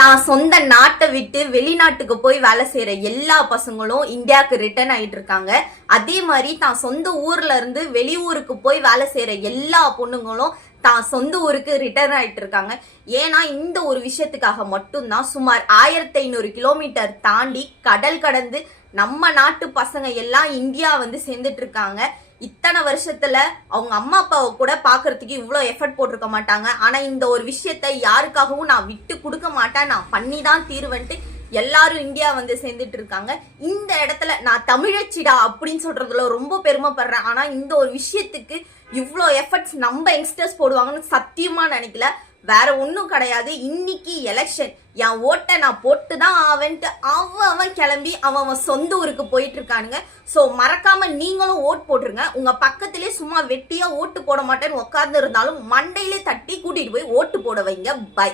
தான் சொந்த நாட்டை விட்டு வெளிநாட்டுக்கு போய் வேலை செய்யற எல்லா பசங்களும் இந்தியாவுக்கு ரிட்டர்ன் ஆயிட்டு இருக்காங்க. அதே மாதிரி தான் சொந்த ஊர்ல இருந்து வெளியூருக்கு போய் வேலை செய்யற எல்லா பொண்ணுங்களும் தான் சொந்த ஊருக்கு ரிட்டர்ன் ஆயிட்டு இருக்காங்க. ஏன்னா இந்த ஒரு விஷயத்துக்காக மட்டும்தான் சுமார் 1500 கிலோமீட்டர் தாண்டி கடல் கடந்து நம்ம நாட்டு பசங்க எல்லாம் இந்தியா சேர்ந்துட்டு இருக்காங்க. இத்தனை வருஷத்துல அவங்க அம்மா அப்பாவை கூட பாக்குறதுக்கு இவ்வளவு எஃபர்ட் போட்டிருக்க மாட்டாங்க. ஆனா இந்த ஒரு விஷயத்த யாருக்காகவும் நான் விட்டு கொடுக்க மாட்டேன், நான் பண்ணிதான் தீர்வன்ட்டு எல்லாரும் இந்தியா சேர்ந்துட்டு இருக்காங்க. இந்த இடத்துல நான் தமிழச்சிடா அப்படின்னு சொல்றதுல ரொம்ப பெருமைப்படுறேன். ஆனா இந்த ஒரு விஷயத்துக்கு இவ்வளோ எஃபர்ட்ஸ் நம்ம யங்ஸ்டர்ஸ் போடுவாங்கன்னு சத்தியமா நினைக்கல. வேற ஒன்றும் கிடையாது. இன்னைக்கு எலெக்ஷன், என் ஓட்டை நான் போட்டுதான் ஆவன்ட்டு அவன் கிளம்பி அவன் சொந்த ஊருக்கு போயிட்டு இருக்கானுங்க. ஸோ மறக்காம நீங்களும் ஓட் போட்டுருங்க. உங்க பக்கத்திலே சும்மா வெட்டியா ஓட்டு போட மாட்டேன்னு உட்கார்ந்து இருந்தாலும் மண்டையிலே தட்டி கூட்டிட்டு போய் ஓட்டு போட வைங்க. பை.